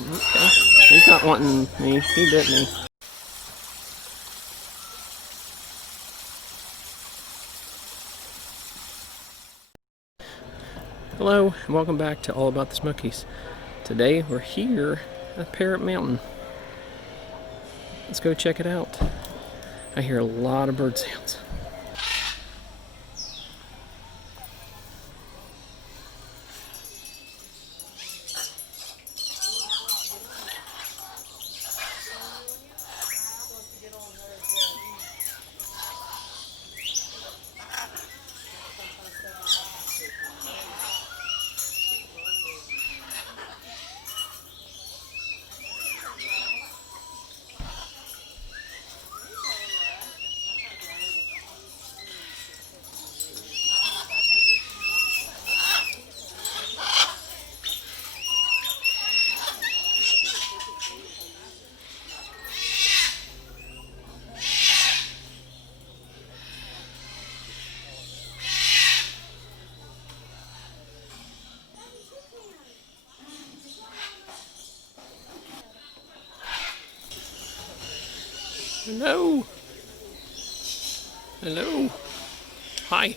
Okay. He's not wanting me. He bit me. Hello, and welcome back to All About the Smokies. Today we're here at Parrot Mountain. Let's go check it out. I hear a lot of bird sounds. Hello. Hello. Hi.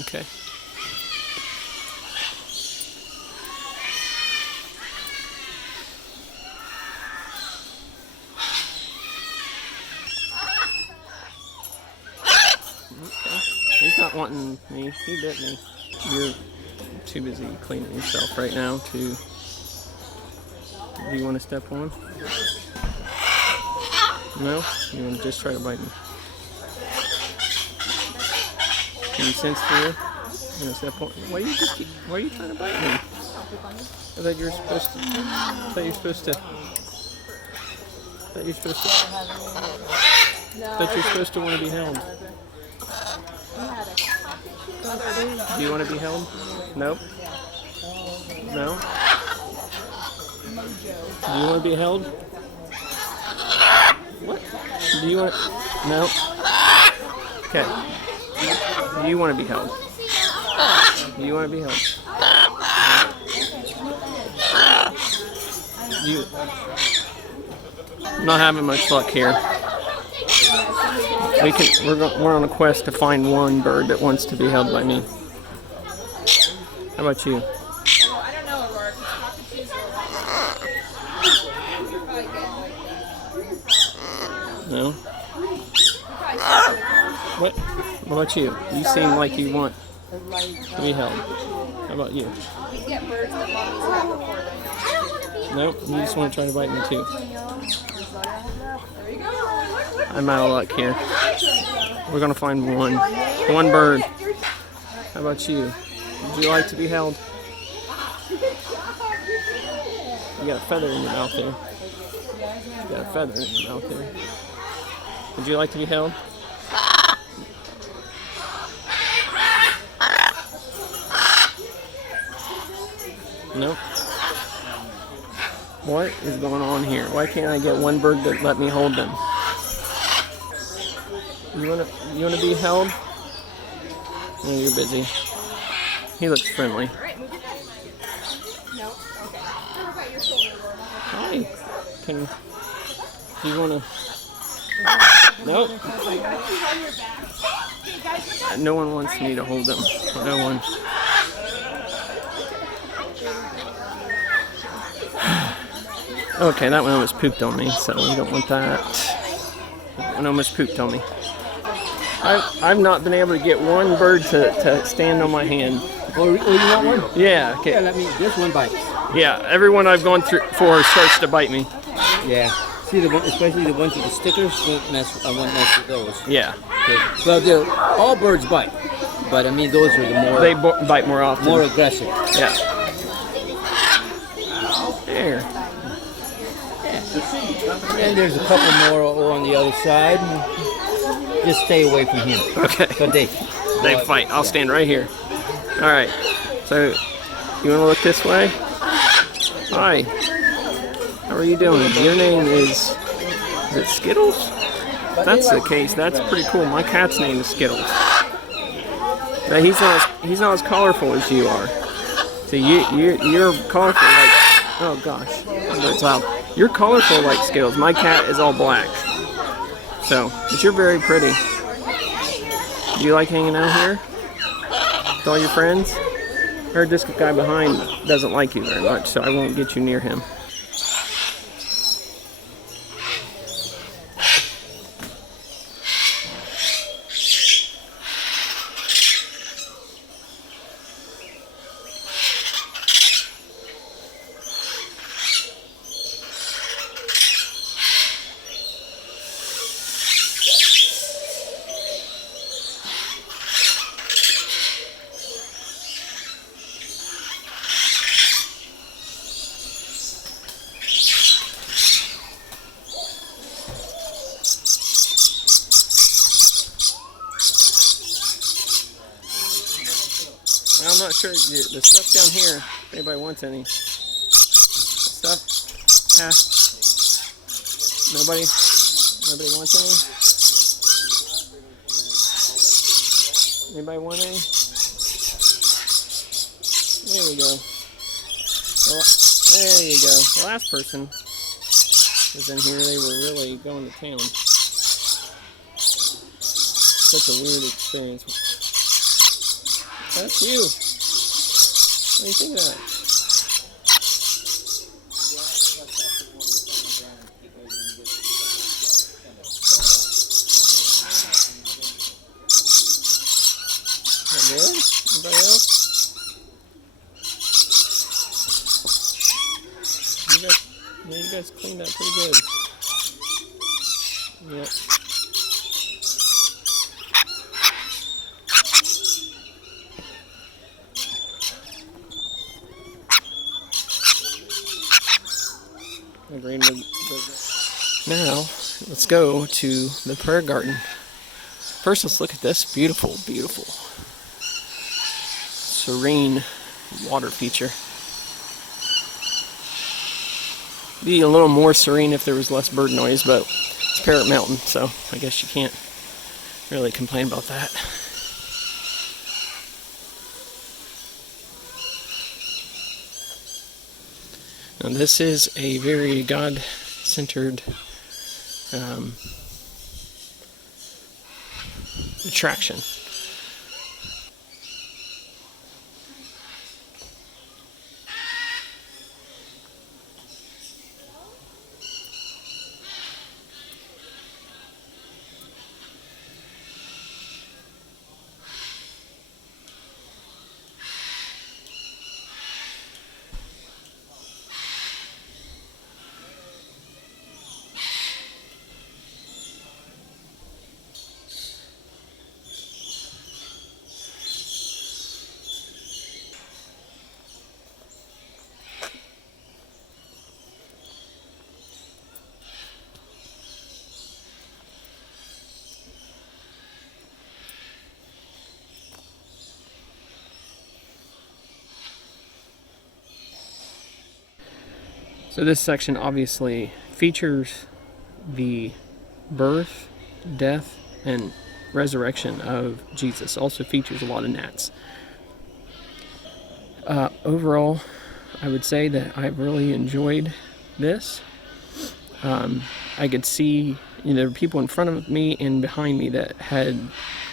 Okay. He's not wanting me. He bit me. You're too busy cleaning yourself right now to... Do you want to step on? No? You want to just try to bite me? Any sense to you? You want to step on? Why are you trying to bite me? I thought you were supposed to... I thought you were supposed to want to be held. Do you want to be held? Nope. No? Do you want to be held? What? Do you want to... No. Okay. Do you want to be held? Do you want to be held? You... I'm not having much luck here. We're on a quest to find one bird that wants to be held by me. How about you? No? What about you? You seem like you want to be held. How about you? Nope, you just want to try to bite me too. I'm out of luck here. We're gonna find one bird. How about you? Would you like to be held? You got a feather in your mouth there. You got a feather in your mouth there. Would you like to be held? Nope. What is going on here? Why can't I get one bird to let me hold them? You wanna be held? Oh, you're busy. He looks friendly. Hi. Do you wanna? Nope. No one wants me to hold them. No one. Okay, that one almost pooped on me, so we don't want that. That one almost pooped on me. I've not been able to get one bird to stand on my hand. Oh, you want one? Yeah. Okay. Yeah, this one bites. Yeah, everyone I've gone through for starts to bite me. Yeah. See, especially the ones with the stickers, I wouldn't mess with those. Yeah. Okay. Well, all birds bite, but I mean those are the more... They bite more often. More aggressive. Yeah. There. Yeah. And there's a couple more on the other side. Just stay away from him. Okay. But they fight. I'll stand right here. All right. So, you want to look this way? Hi. How are you doing? Your name is it Skittles? If that's the case, that's pretty cool. My cat's name is Skittles. But he's not as colorful as you are. See, you're colorful like, oh gosh, that's loud. You're colorful like Skittles. My cat is all black. So, but you're very pretty. Do you like hanging out here with all your friends? I heard this guy behind doesn't like you very much, so I won't get you near him. I'm not sure, the stuff down here, if anybody wants any stuff, nobody wants any? Anybody want any? There we go. There you go. The last person was in here, they were really going to town. Such a weird experience. That's you. What do you think of that? That good? Anybody else? You guys cleaned that pretty good. Yep. Now, let's go to the prayer garden. First, let's look at this beautiful, beautiful, serene water feature. Be a little more serene if there was less bird noise, but it's Parrot Mountain, so I guess you can't really complain about that. Now, this is a very God-centered attraction. So this section obviously features the birth, death, and resurrection of Jesus. Also features a lot of gnats. Overall, I would say that I really enjoyed this. I could see, there were people in front of me and behind me that had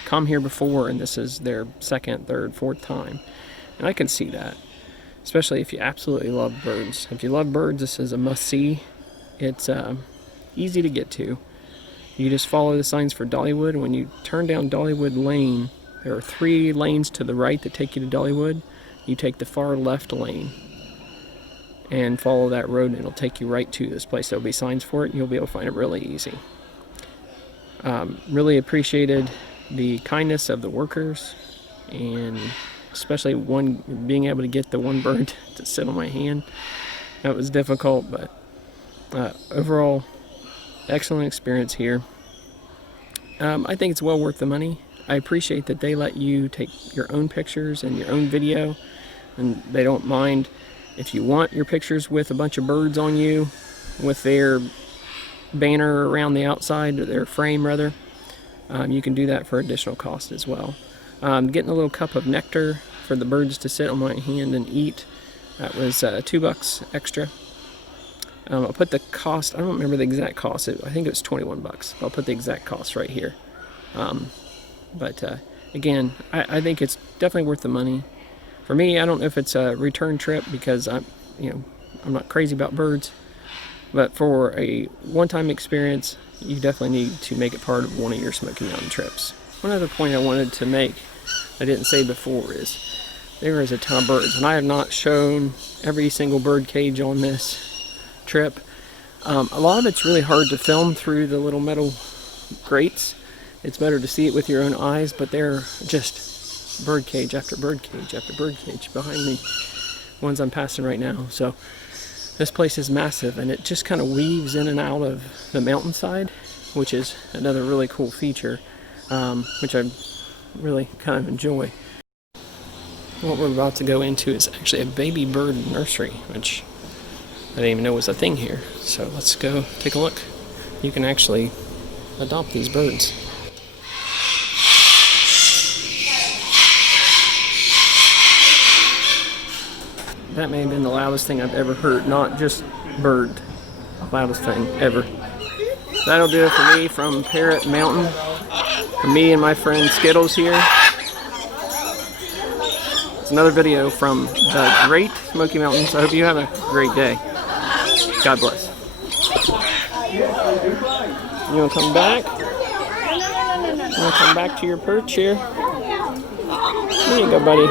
come here before, and this is their second, third, fourth time. And I can see that, especially if you absolutely love birds. If you love birds, this is a must-see. It's easy to get to. You just follow the signs for Dollywood. When you turn down Dollywood Lane, there are 3 lanes to the right that take you to Dollywood. You take the far left lane and follow that road, and it'll take you right to this place. There'll be signs for it, and you'll be able to find it really easy. Really appreciated the kindness of the workers, and especially being able to get the one bird to sit on my hand. That was difficult, but overall, excellent experience here. I think it's well worth the money. I appreciate that they let you take your own pictures and your own video, and they don't mind if you want your pictures with a bunch of birds on you, with their banner around the outside, or their frame rather. You can do that for additional cost as well. Getting a little cup of nectar for the birds to sit on my hand and eat. That was $2 extra. I'll put the cost, I don't remember the exact cost, I think it was $21. I'll put the exact cost right here. Again, I think it's definitely worth the money. For me, I don't know if it's a return trip because I'm not crazy about birds, but for a one-time experience, you definitely need to make it part of one of your Smoky Mountain trips. One other point I wanted to make, I didn't say before, is there is a ton of birds, and I have not shown every single bird cage on this trip. A lot of it's really hard to film through the little metal grates. It's better to see it with your own eyes, but they're just bird cage after bird cage after bird cage behind me, ones I'm passing right now. So this place is massive, and it just kind of weaves in and out of the mountainside, which is another really cool feature, which I really kind of enjoy. What we're about to go into is actually a baby bird nursery, which I didn't even know was a thing here. So let's go take a look. You can actually adopt these birds. That may have been the loudest thing I've ever heard, not just bird, loudest thing ever. That'll do it for me from Parrot Mountain. For me and my friend Skittles here. It's another video from the great Smoky Mountains. I hope you have a great day. God bless. You want to come back? You want to come back to your perch here? There you go, buddy.